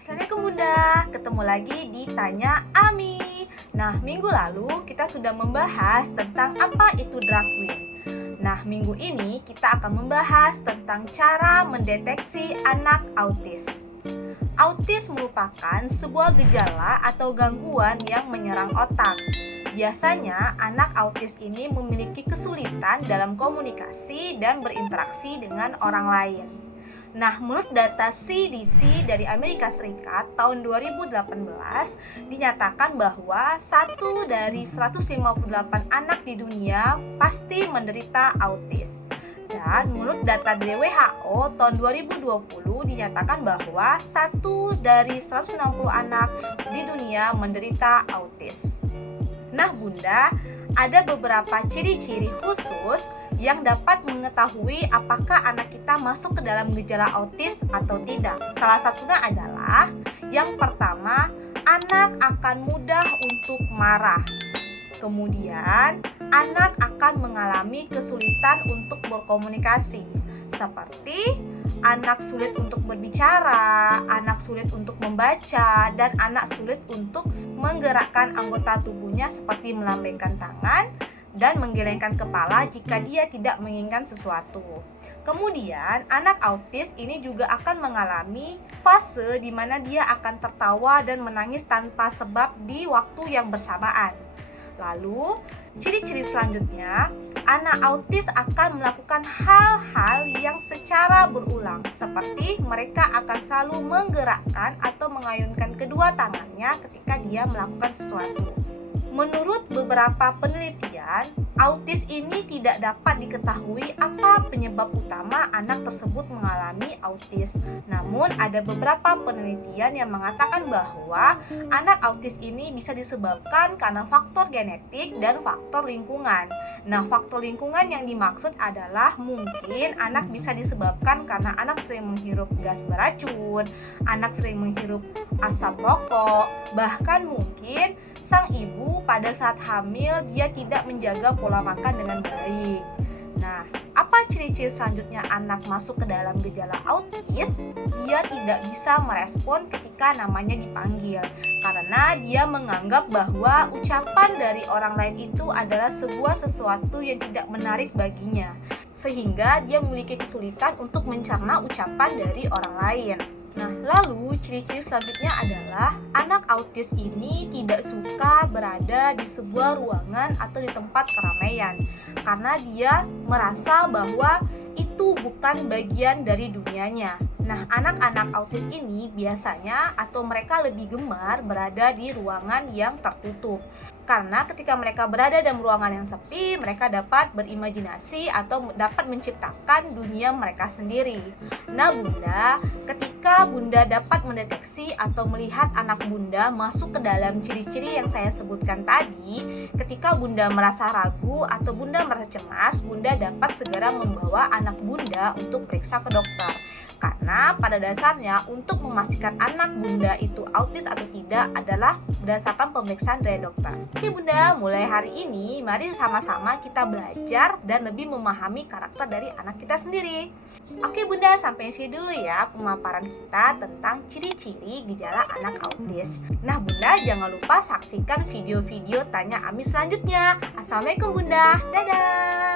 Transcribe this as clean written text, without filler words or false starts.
Assalamualaikum Bunda, ketemu lagi di Tanya Ami. Nah, minggu lalu kita sudah membahas tentang apa itu drag queen. Nah, minggu ini kita akan membahas tentang cara mendeteksi anak autis. Autis merupakan sebuah gejala atau gangguan yang menyerang otak. Biasanya, anak autis ini memiliki kesulitan dalam komunikasi dan berinteraksi dengan orang lain. Nah, menurut data CDC dari Amerika Serikat tahun 2018 dinyatakan bahwa 1 dari 158 anak di dunia pasti menderita autis. Dan menurut data dari WHO tahun 2020 dinyatakan bahwa 1 dari 160 anak di dunia menderita autis. Nah, Bunda, ada beberapa ciri-ciri khusus yang dapat mengetahui apakah anak kita masuk ke dalam gejala autis atau tidak. Salah satunya adalah yang pertama, anak akan mudah untuk marah. Kemudian, anak akan mengalami kesulitan untuk berkomunikasi, seperti anak sulit untuk berbicara, anak sulit untuk membaca, dan anak sulit untuk menggerakkan anggota tubuhnya seperti melambaikan tangan dan menggelengkan kepala jika dia tidak menginginkan sesuatu. Kemudian, anak autis ini juga akan mengalami fase di mana dia akan tertawa dan menangis tanpa sebab di waktu yang bersamaan. Lalu, ciri-ciri selanjutnya, anak autis akan melakukan hal-hal yang secara berulang, seperti mereka akan selalu menggerakkan atau mengayunkan kedua tangannya ketika dia melakukan sesuatu. Menurut beberapa penelitian, autis ini tidak dapat diketahui apa penyebab utama anak tersebut mengalami autis. Namun, ada beberapa penelitian yang mengatakan bahwa anak autis ini bisa disebabkan karena faktor genetik dan faktor lingkungan. Nah, faktor lingkungan yang dimaksud adalah mungkin anak bisa disebabkan karena anak sering menghirup gas beracun, anak sering menghirup asap rokok, bahkan mungkin sang ibu pada saat hamil dia tidak menjaga pola makan dengan baik. Nah, apa ciri-ciri selanjutnya anak masuk ke dalam gejala autis? Dia tidak bisa merespon ketika namanya dipanggil karena dia menganggap bahwa ucapan dari orang lain itu adalah sebuah sesuatu yang tidak menarik baginya, sehingga dia memiliki kesulitan untuk mencerna ucapan dari orang lain. Nah, lalu ciri-ciri selanjutnya adalah anak autis ini tidak suka berada di sebuah ruangan atau di tempat keramaian karena dia merasa bahwa itu bukan bagian dari dunianya. Nah, anak-anak autis ini biasanya atau mereka lebih gemar berada di ruangan yang tertutup. Karena ketika mereka berada dalam ruangan yang sepi, mereka dapat berimajinasi atau dapat menciptakan dunia mereka sendiri. Nah, Bunda, ketika Bunda dapat mendeteksi atau melihat anak Bunda masuk ke dalam ciri-ciri yang saya sebutkan tadi, ketika Bunda merasa ragu atau Bunda merasa cemas, Bunda dapat segera membawa anak Bunda untuk periksa ke dokter. Karena pada dasarnya untuk memastikan anak Bunda itu autis atau tidak adalah berdasarkan pemeriksaan dari dokter. Oke Bunda, mulai hari ini mari sama-sama kita belajar dan lebih memahami karakter dari anak kita sendiri. Oke Bunda, sampai sini dulu ya pemaparan kita tentang ciri-ciri gejala anak autis. Nah Bunda, jangan lupa saksikan video-video Tanya Ami selanjutnya. Assalamualaikum Bunda, dadah.